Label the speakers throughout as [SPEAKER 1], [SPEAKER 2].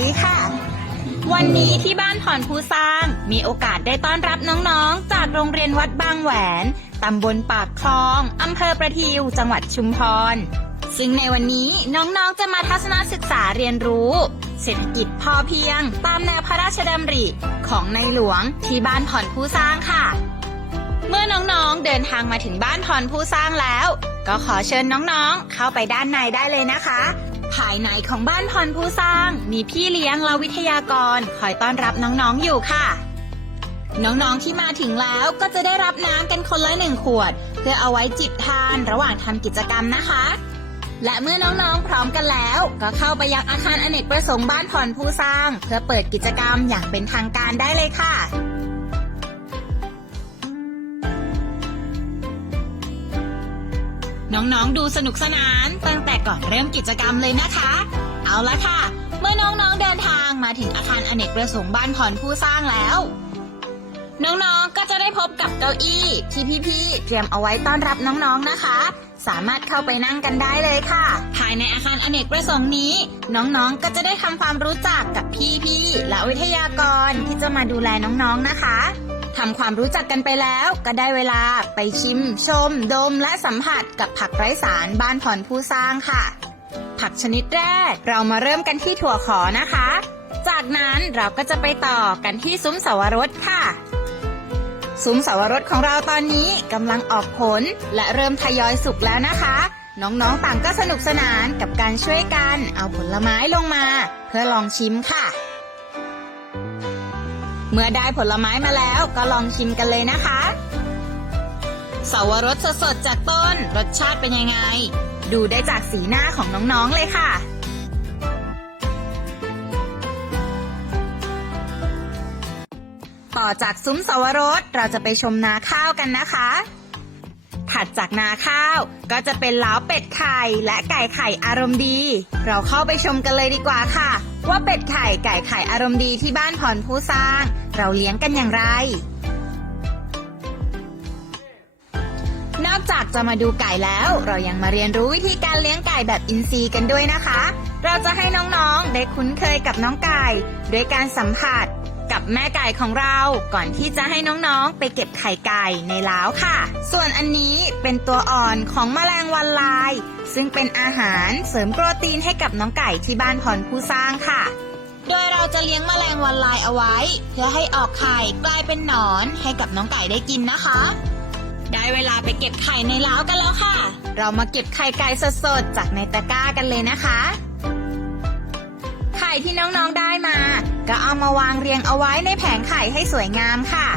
[SPEAKER 1] ดีค่ะ วันนี้ที่บ้านผ่อนภูสร้าง มีโอกาสได้ต้อนรับน้องๆ จากโรงเรียนวัดบางแหวน ตำบลปากคลอง อำเภอประทิว จังหวัดชุมพร ซึ่งในวันนี้น้องๆ จะมาทัศนศึกษาเรียนรู้ เศรษฐกิจพอเพียง ตามแนวพระราชดำริของในหลวงที่บ้านผ่อนภูสร้างค่ะเมื่อน้องๆ เดินทางมาถึงบ้านพรผู้สร้างแล้ว ก็ขอเชิญน้องๆ เข้าไปด้านในได้เลยนะคะ ภายในของบ้านพรผู้สร้าง มีพี่เลี้ยงและวิทยากร คอยต้อนรับน้องๆอยู่ค่ะ น้องๆที่มาถึงแล้วก็จะได้รับน้ำกันคนละหนึ่งขวด เพื่อเอาไว้จิบทานระหว่างทำกิจกรรมนะคะ และเมื่อน้องๆพร้อมกันแล้ว ก็เข้าไปยังอาคารอเนกประสงค์บ้านพรผู้สร้าง เพื่อเปิดกิจกรรมอย่างเป็นทางการได้เลยค่ะ น้องๆดูสนุกสนานตั้งแต่ก่อนเริ่มกิจกรรมเลยนะคะ เอาละค่ะ เมื่อน้องๆเดินทางมาถึงอาคารอเนกประสงค์บ้านพรผู้สร้างแล้ว น้องๆก็จะได้พบกับเก้าอี้ที่พี่ๆเตรียมเอาไว้ต้อนรับน้องๆนะคะ สามารถเข้าไปนั่งกันได้เลยค่ะ ภายในอาคารอเนกประสงค์นี้ น้องๆก็จะได้ทำความรู้จักกับพี่ๆและวิทยากรที่จะมาดูแลน้องๆนะคะ ทำความรู้จักกันไปแล้วก็ได้เวลาไปชิม ชม ดมและสัมผัสกับผักไร้สารบ้านผ่อนผู้สร้างค่ะ ผักชนิดแรกเรามาเริ่มกันที่ถั่วขอนะคะ จากนั้นเราก็จะไปต่อกันที่ซุ้มสาวรสค่ะซุ้มสาวรสของเราตอนนี้กำลังออกผลและเริ่มทยอยสุกแล้วนะคะ น้องๆต่างก็สนุกสนานกับการช่วยกัน เอาผลไม้ลงมา เพื่อลองชิมค่ะ เมื่อได้ผลไม้มาแล้วก็ลองชิมกันเลยนะคะสาวรสสดๆจากต้น รสชาติเป็นยังไง ดูได้จากสีหน้าของน้องๆเลยค่ะ ต่อจากซุ้มสวรสเราจะไปชมนาข้าวกันนะคะ ถัดจากนาข้าวก็จะเป็นล้าเป็ดไข่และไก่ไข่อารมณ์ดี เราเข้าไปชมกันเลยดีกว่าค่ะ ว่าเป็ดไข่ไก่ไข่อารมณ์ดีที่บ้านผ่อนผู้สร้าง เราเลี้ยงกันอย่างไร นอกจากจะมาดูไก่แล้ว เรายังมาเรียนรู้วิธีการเลี้ยงไก่แบบอินทรีย์กันด้วยนะคะ เราจะให้น้องๆได้คุ้นเคยกับน้องไก่ ด้วยการสัมผัส กับแม่ไก่ของเรา ก่อนที่จะให้น้องๆ ไปเก็บไข่ไก่ในเล้าวค่ะ ส่วนอันนี้เป็นตัวอ่อนของแมลงวันลาย ซึ่งเป็นอาหารเสริมโปรตีนให้กับน้องไก่ที่บ้านพรผู้สร้างค่ะโดยเราจะเลี้ยงแมลงวันลายเอาไว้ เพื่อให้ออกไข่กลายเป็นหนอนให้กับน้องไก่ได้กินนะคะ ได้เวลาไปเก็บไข่ในเล้าวกันแล้วค่ะ เรามาเก็บไข่ไก่สดๆจากในตะกร้ากันเลยนะคะ ไข่ที่น้องๆได้มา ก็เอามาวางเรียงเอาไว้ในแผงไข่ให้สวยงามค่ะ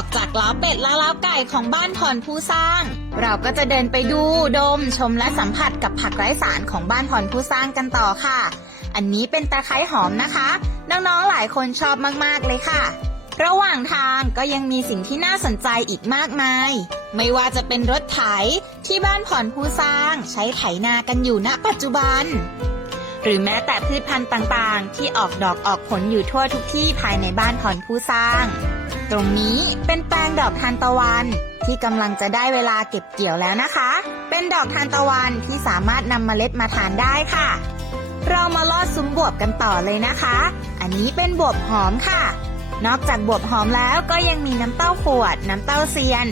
[SPEAKER 1] ออกจากล้าวเป็ดและล้าวไก่ของบ้านผ่อนผู้สร้าง เราก็จะเดินไปดูดมชมและสัมผัสกับผักไร้สารของบ้านผ่อนผู้สร้างกันต่อค่ะ อันนี้เป็นตะไคร้หอมนะคะ น้องๆหลายคนชอบมากๆเลยค่ะ ระหว่างทางก็ยังมีสิ่งที่น่าสนใจอีกมากมาย ไม่ว่าจะเป็นรถไถที่บ้านผ่อนผู้สร้าง ใช้ไถนากันอยู่ณปัจจุบันหรือแม้แต่พืชพันธุ์ต่างๆ ที่ออกดอกออกผลอยู่ทั่วทุกที่ภายในบ้านผ่อนผู้สร้าง ตรงนี้เป็นแปลงดอกทานตะวันที่กำลังจะได้เวลาเก็บเกี่ยวแล้วนะคะ เป็นดอกทานตะวันที่สามารถนำเมล็ดมาทานได้ค่ะ เรามาลอดซุ้มบวบกันต่อเลยนะคะ อันนี้เป็นบวบหอมค่ะ นอกจากบวบหอมแล้วก็ยังมีน้ำเต้าขวด น้ำเต้าเซียน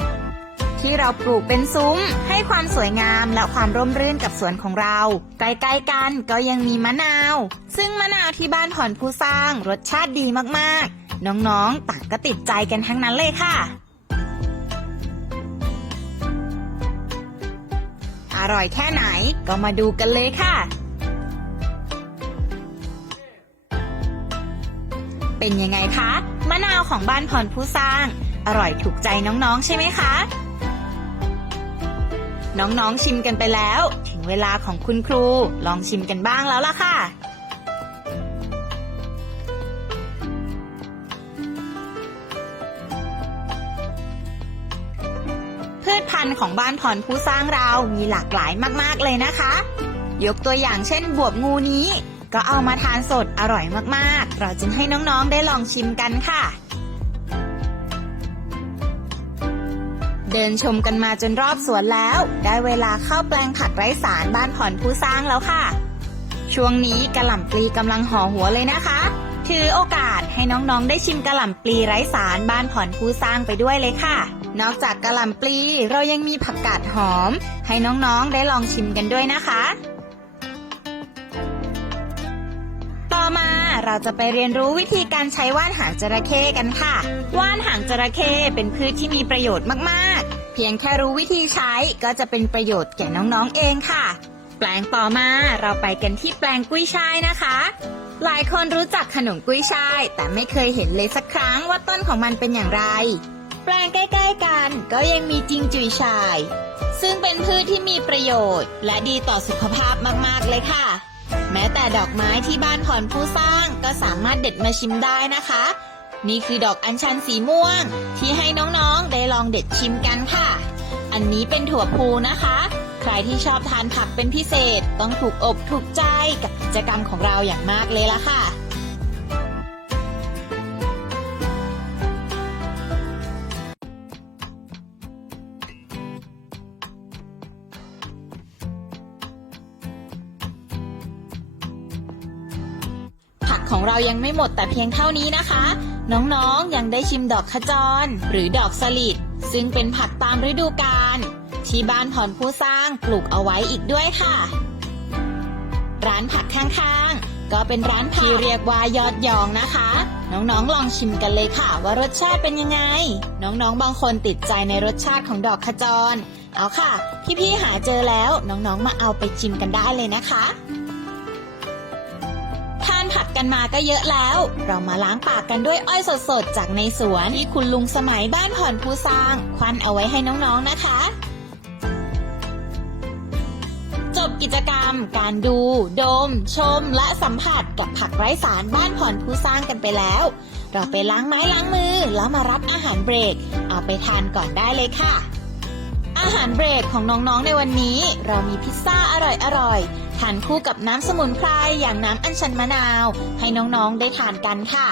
[SPEAKER 1] ที่เราปลูกเป็นซุ้ม ให้ความสวยงามและความร่มรื่นกับสวนของเรา ใกล้ๆกันก็ยังมีมะนาว ซึ่งมะนาวที่บ้านผ่อนผู้สร้างรสชาติดีมากๆ น้องๆ ต่างก็ติดใจกันทั้งนั้นเลยค่ะ อร่อยแค่ไหนก็มาดูกันเลยค่ะ เป็นยังไงคะ มะนาวของบ้านพรผู้สร้าง อร่อยถูกใจน้องๆ ใช่ไหมคะ น้องๆ ชิมกันไปแล้ว ถึงเวลาของคุณครู ลองชิมกันบ้างแล้วล่ะค่ะ พืชพันธุ์ของบ้านพรผู้สร้างเรามีหลากหลายมากๆเลยนะคะ ยกตัวอย่างเช่นบวบงูนี้ ก็เอามาทานสดอร่อยมากๆ เราจึงให้น้องๆได้ลองชิมกันค่ะ เดินชมกันมาจนรอบสวนแล้ว ได้เวลาเข้าแปลงผักไร้สารบ้านผ่อนผู้สร้างแล้วค่ะ ช่วงนี้กระหล่ำปลีกำลังห่อหัวเลยนะคะ ถือโอ ให้น้องๆ ได้ชิมกระหล่ำปลีไร้สารบ้านผ่อนผู้สร้างไปด้วยเลยค่ะ นอกจากกระหล่ำปลีเรายังมีผักกาดหอม ให้น้องๆ ได้ลองชิมกันด้วยนะคะ ต่อมาเราจะไปเรียนรู้วิธีการใช้ว่านหางจระเข้กันค่ะ ว่านหางจระเข้เป็นพืชที่มีประโยชน์มากๆ เพียงแค่รู้วิธีใช้ก็จะเป็นประโยชน์แก่น้องๆ เองค่ะ แปลงต่อมาเราไปกันที่แปลงกุ้ยช่ายนะคะ หลายคนรู้จักขนมกุ้ยช่าย แต่ไม่เคยเห็นเลยสักครั้งว่าต้นของมันเป็นอย่างไร แปลงใกล้ ๆ กันก็ยังมีจิงจุยช่าย ซึ่งเป็นพืชที่มีประโยชน์ และดีต่อสุขภาพมากๆเลยค่ะ แม้แต่ดอกไม้ที่บ้านผ่อนผู้สร้างก็สามารถเด็ดมาชิมได้นะคะ นี่คือดอกอัญชันสีม่วง ที่ให้น้องๆได้ลองเด็ดชิมกันค่ะ อันนี้เป็นถั่วพูนะคะ ใครที่ชอบทานผักเป็นพิเศษต้องถูกอกถูกใจกับกิจกรรมของเราอย่างมากเลยละค่ะผักของเรายังไม่หมดแต่เพียงเท่านี้นะคะ น้องๆ ยังได้ชิมดอกขจร หรือดอกสลิดซึ่งเป็นผักตามฤดูกาล ที่บ้านผ่อนผู้สร้างปลูกเอาไว้อีกด้วยค่ะ ร้านผักข้างๆ ก็เป็นร้านผักที่เรียกว่ายอดยองนะคะ น้องๆลองชิมกันเลยค่ะ ว่ารสชาติเป็นยังไง น้องๆบางคนติดใจในรสชาติของดอกขจร เอาค่ะ พี่ๆหาเจอแล้วน้องๆมาเอาไปชิมกันได้เลยนะคะทานผักกันมาก็เยอะแล้ว เรามาล้างปากกันด้วยอ้อยสดๆ จากในสวนที่คุณลุงสมัยบ้านผ่อนผู้สร้าง ควันเอาไว้ให้น้องๆนะคะ กิจกรรม การดู ดม ชม และสัมผัสกับผักไร้สารบ้านผ่อนผู้สร้างกันไปแล้ว เราไปล้างไม้ล้างมือ แล้วมารับอาหารเบรก เอาไปทานก่อนได้เลยค่ะ อาหารเบรกของน้องๆในวันนี้ เรามีพิซซ่าอร่อยๆทานคู่กับน้ำสมุนไพรอย่างน้ำอัญชันมะนาว ให้น้องๆได้ทานกันค่ะ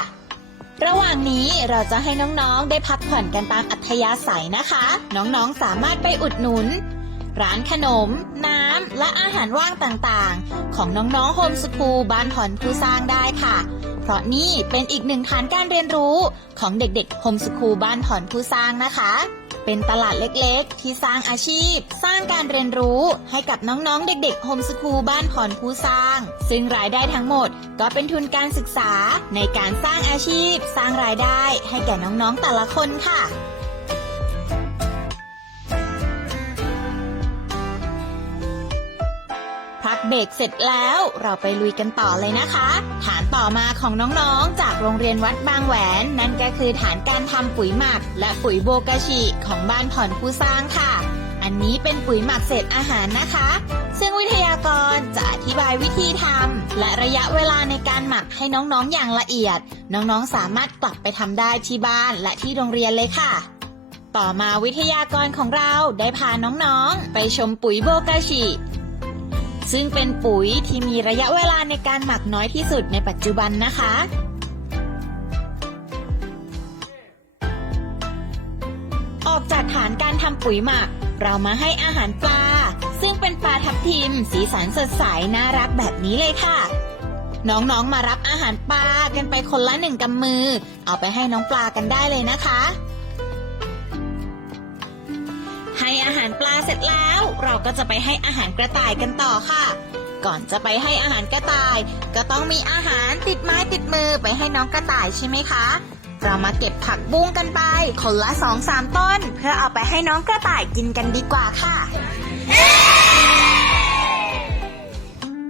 [SPEAKER 1] ระหว่างนี้เราจะให้น้องๆได้พักผ่อนกันตามอัธยาศัยนะคะ น้องๆสามารถไปอุดหนุน ร้านขนม น้ำ และอาหารว่างต่างๆ ของน้องๆโฮมสคูลบ้านผ่อนผู้สร้างได้ค่ะ เพราะนี่เป็นอีกหนึ่งฐานการเรียนรู้ของเด็กๆโฮมสคูลบ้านผ่อนผู้สร้างนะคะ เป็นตลาดเล็กๆ ที่สร้างอาชีพ สร้างการเรียนรู้ให้กับน้องๆ เด็กๆโฮมสคูลบ้านผ่อนผู้สร้าง ซึ่งรายได้ทั้งหมดก็เป็นทุนการศึกษาในการสร้างอาชีพ สร้างรายได้ให้แก่น้องๆแต่ละคนค่ะ เบรกเสร็จแล้วเราไปลุยกันต่อเลยนะคะ ฐานต่อมาของน้องๆ จากโรงเรียนวัดบางแหวน นั่นก็คือฐานการทำปุ๋ยหมัก และปุ๋ยโบกาชิของบ้านผ่อนผู้สร้างค่ะ อันนี้เป็นปุ๋ยหมักเศษอาหารนะคะ ซึ่งวิทยากรจะอธิบายวิธีทำและระยะเวลาในการหมักให้น้องๆอย่างละเอียด น้องๆ สามารถกลับไปทำได้ที่บ้านและที่โรงเรียนเลยค่ะต่อมาวิทยากรของเราได้พาน้องๆ ไปชมปุ๋ยโบกาชิ ซึ่งเป็นปุ๋ยที่มีระยะเวลาในการหมักน้อยที่สุดในปัจจุบันนะคะ ออกจากฐานการทำปุ๋ยหมัก เรามาให้อาหารปลา ซึ่งเป็นปลาทับทิม สีสันสดใสน่ารักแบบนี้เลยค่ะน้องๆ มารับอาหารปลากันไปคนละหนึ่งกำมือ เอาไปให้น้องปลากันได้เลยนะคะ ให้อาหารปลาเสร็จแล้ว เราก็จะไปให้อาหารกระต่ายกันต่อค่ะ ก่อนจะไปให้อาหารกระต่าย ก็ต้องมีอาหารติดไม้ติดมือไปให้น้องกระต่ายใช่ไหมคะ เรามาเก็บผักบุ้งกันไป คนละสองสามต้น เพื่อเอาไปให้น้องกระต่ายกินกันดีกว่าค่ะ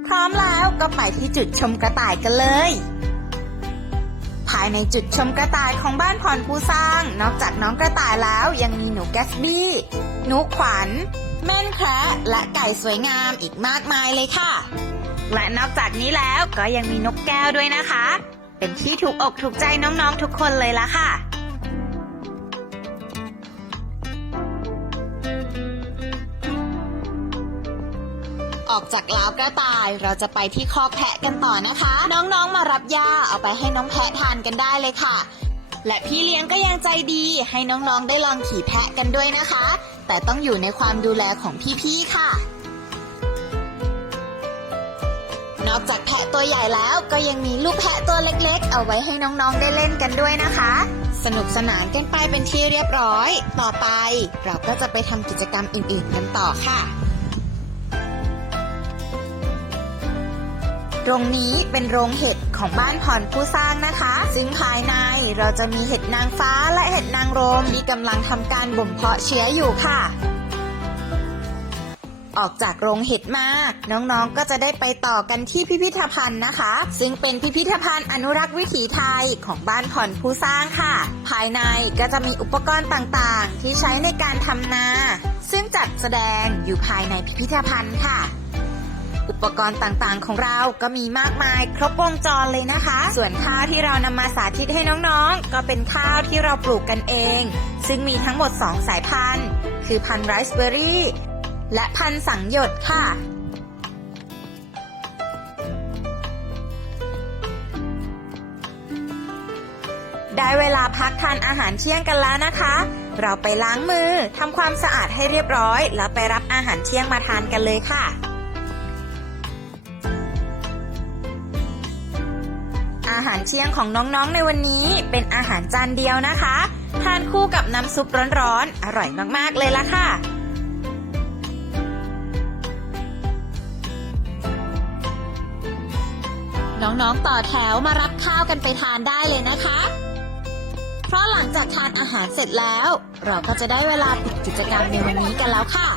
[SPEAKER 1] พร้อมแล้วก็ไปที่จุดชมกระต่ายกันเลย ภายในจุดชมกระต่ายของบ้านพรผู้สร้าง นอกจากน้องกระต่ายแล้วยังมีหนูแกสบี้ หนูขวัญ แม่นแคระและไก่สวยงามอีกมากมายเลยค่ะ และนอกจากนี้แล้วก็ยังมีนกแก้วด้วยนะคะ เป็นที่ถูกอกถูกใจน้องๆทุกคนเลยละค่ะ ออกจากล้าวกระต่าย เราจะไปที่คอกแพะกันต่อนะคะ น้องๆมารับยาเอาไปให้น้องแพะทานกันได้เลยค่ะ และพี่เลี้ยงก็ยังใจดี ให้น้องๆได้ลองขี่แพะกันด้วยนะคะ แต่ต้องอยู่ในความดูแลของพี่ๆค่ะ นอกจากแพะตัวใหญ่แล้วก็ยังมีลูกแพะตัวเล็กๆ เอาไว้ให้น้องๆได้เล่นกันด้วยนะคะสนุกสนานกันไปเป็นที่เรียบร้อย ต่อไปเราก็จะไปทำกิจกรรมอื่นๆกันต่อค่ะ ตรงนี้เป็นโรงเห็ดของบ้านผ่อนผู้สร้างนะคะ ซึ่งภายในเราจะมีเห็ดนางฟ้าและเห็ดนางรมที่กำลังทำการบ่มเพาะเชื้ออยู่ค่ะออกจากโรงเห็ดมาน้องๆ ก็จะได้ไปต่อกันที่พิพิธภัณฑ์นะคะ ซึ่งเป็นพิพิธภัณฑ์อนุรักษ์วิถีไทยของบ้านผ่อนผู้สร้างค่ะ ภายในก็จะมีอุปกรณ์ต่างๆ ที่ใช้ในการทำนา ซึ่งจัดแสดงอยู่ภายในพิพิธภัณฑ์ค่ะ อุปกรณ์ต่างๆ ของเราก็มีมากมายครบวงจรเลยนะคะ ส่วนข้าวที่เรานำมาสาธิตให้น้องๆ ก็เป็นข้าวที่เราปลูกกันเอง ซึ่งมีทั้งหมด 2 สายพันธุ์ คือพันธุ์ไรซ์เบอร์รี่และพันธุ์สังหยดค่ะได้เวลาพักทานอาหารเที่ยงกันแล้วนะคะ เราไปล้างมือทำความสะอาดให้เรียบร้อย แล้วไปรับอาหารเที่ยงมาทานกันเลยค่ะ เที่ยงของน้องๆในวันนี้เป็นอาหารจานเดียวนะคะ ทานคู่กับน้ำซุปร้อนๆ อร่อยมากๆเลยล่ะค่ะ น้องๆต่อแถวมารับข้าวกันไปทานได้เลยนะคะ เพราะหลังจากทานอาหารเสร็จแล้ว เราก็จะได้เวลาปิดกิจกรรมในวันนี้กันแล้วค่ะ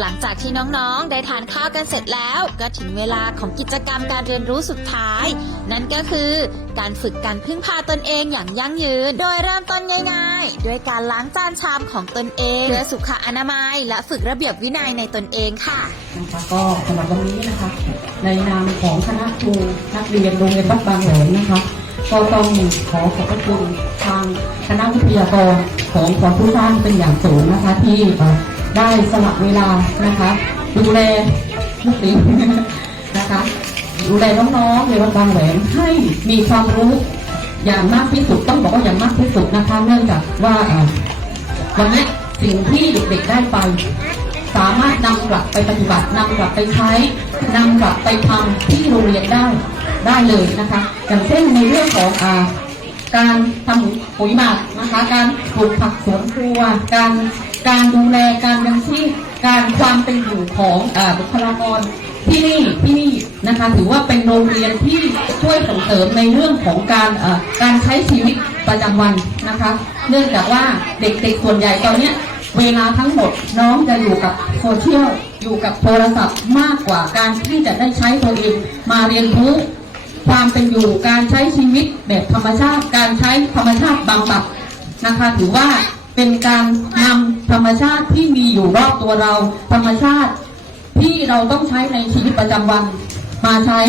[SPEAKER 1] หลังจากที่น้องๆ ได้ทานข้าวกันเสร็จแล้ว ก็ถึงเวลาของกิจกรรมการเรียนรู้สุดท้าย นั่นก็คือการฝึกการพึ่งพาตนเองอย่างยั่งยืน โดยเริ่มต้นง่ายๆ ด้วยการล้างจานชามของตนเองเพื่อสุขอนามัย และฝึกระเบียบวินัยในตนเองค่ะ
[SPEAKER 2] นะคะก็สำหรับวันนี้นะคะ ในนามของคณะครูนักเรียนโรงเรียนวัดบางแหวนนะคะก็ต้องขอขอบพระคุณทางคณะวิทยากรของของผู้สร้างเป็นอย่างสูงนะคะที่ ได้สละเวลานะคะ ดูแลลูกศิษย์นะคะ ดูแลน้องๆในวัดบางแหวนให้มีความรู้อย่างมากที่สุดต้องบอกว่าอย่างมากที่สุดนะคะเนื่องจากว่าวันนี้สิ่งที่เด็กๆได้ไป สามารถนำกลับไปปฏิบัตินำกลับไปใช้นำกลับไปทำที่โรงเรียนได้ได้เลยนะคะอย่างเช่นในเรื่องของอาการทำปุ๋ยหมักนะคะ การปลูกผักสวนครัว การ การดูแลการยังชีพการความเป็นอยู่ของอบุคลากรที่นี่ที่นี่นะคะถือว่าเป็นโรงเรียนที่ช่วยส่งเสริมในเรื่องของการการใช้ชีวิตประจำวันนะคะ เนื่องจากว่าเด็กๆส่วนใหญ่ตอนนี้เวลาทั้งหมดน้องจะอยู่กับโซเชียลอยู่กับโทรศัพท์มากกว่าการที่จะได้ใช้ตัวเองมาเรียนรู้ความเป็นอยู่การใช้ชีวิตแบบธรรมชาติ การใช้ธรรมชาติบำบัดนะคะ ถือว่า เป็นการนำธรรมชาติที่มีอยู่รอบตัวเรา ธรรมชาติที่เราต้องใช้ในชีวิตประจำวัน มาใช้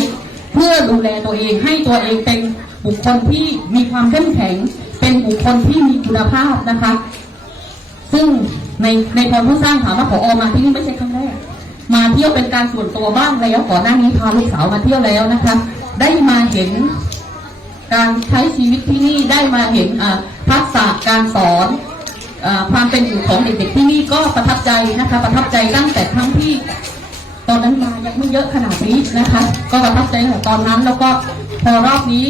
[SPEAKER 2] เพื่อดูแลตัวเองให้ตัวเองเป็นบุคคลที่มีความเข้มแข็ง เป็นบุคคลที่มีคุณภาพนะคะ ซึ่งในในพรผู้สร้างถามว่าผอมาที่นี่ไม่ใช่ครั้งแรก มาเที่ยวเป็นการส่วนตัวบ้างแล้วก่อนหน้านี้พาลูกสาวมาเที่ยวแล้วนะคะ ได้มาเห็นการใช้ชีวิตที่นี่ได้มาเห็นอ่าทักษะการสอน ความเป็นอยู่ของเด็กๆที่นี่ก็ประทับใจนะคะ ประทับใจตั้งแต่ครั้งที่ตอนนั้นมายังไม่เยอะขนาดนี้นะคะ ก็ประทับใจตั้งแต่ตอนนั้นแล้วก็พอรอบนี้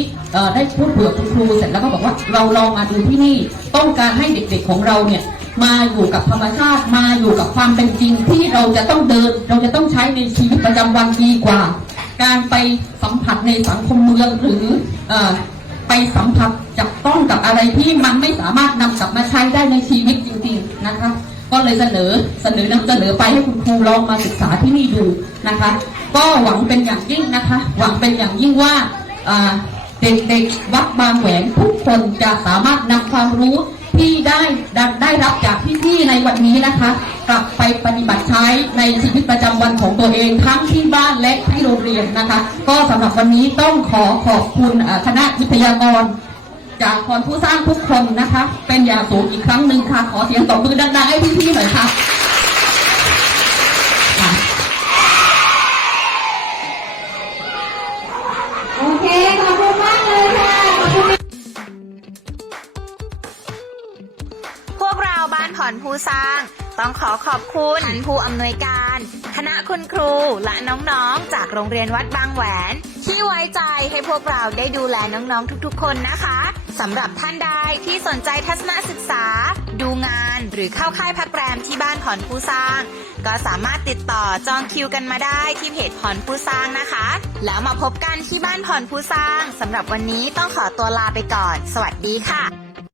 [SPEAKER 2] ได้พูดคุยกับคุณครูเสร็จแล้วก็บอกว่าเราลองมาดูที่นี่ต้องการให้เด็กๆของเราเนี่ยมาอยู่กับธรรมชาติมาอยู่กับความเป็นจริงที่เราจะต้องเดิน เราจะต้องใช้ในชีวิตประจำวันดีกว่า การไปสัมผัสในสังคมเมืองหรืออไปสัมผัส จับต้องกับอะไรที่มันไม่สามารถนำกลับมาใช้ได้ในชีวิตจริง ๆนะคะ ก็เลยเสนอเสนอนำเสนอไปให้คุณครูลองมาศึกษาที่นี่ดูนะคะ ก็หวังเป็นอย่างยิ่งนะคะ หวังเป็นอย่างยิ่งว่าเด็กๆวัดบางแหวนทุกคนจะสามารถนำความรู้ที่ได้ได้ได้รับจากพี่ๆในวันนี้นะคะ กลับไปปฏิบัติใช้ในชีวิตประจำวันของตัวเองทั้งที่บ้านและที่โรงเรียนนะคะ ก็สำหรับวันนี้ต้องขอขอบคุณคณะวิทยากร จากคนผู้สร้างทุกคนนะคะ เป็นอย่างสูงอีกครั้งหนึ่งค่ะ ขอเสียงตบมือดังๆให้พี่ๆหน่อยค่ะค่ะ
[SPEAKER 3] โอเคขอบคุณมากเลยค่ะขอบคุณ
[SPEAKER 1] พวกเราบ้านผ่อนผู้สร้าง ต้องขอขอบคุณท่านผู้อำนวยการ คณะคุณครูและน้องๆ จากโรงเรียนวัดบางแหวน ที่ไว้ใจให้พวกเราได้ดูแลน้องๆทุกๆ คนนะคะ สำหรับท่านใดที่สนใจทัศนศึกษา ดูงานหรือเข้าค่ายพักแรมที่บ้านผ่อนผู้สร้าง ก็สามารถติดต่อจองคิวกันมาได้ที่เพจผ่อนผู้สร้างนะคะ แล้วมาพบกันที่บ้านผ่อนผู้สร้างสำหรับวันนี้ต้องขอตัวลาไปก่อน สวัสดีค่ะ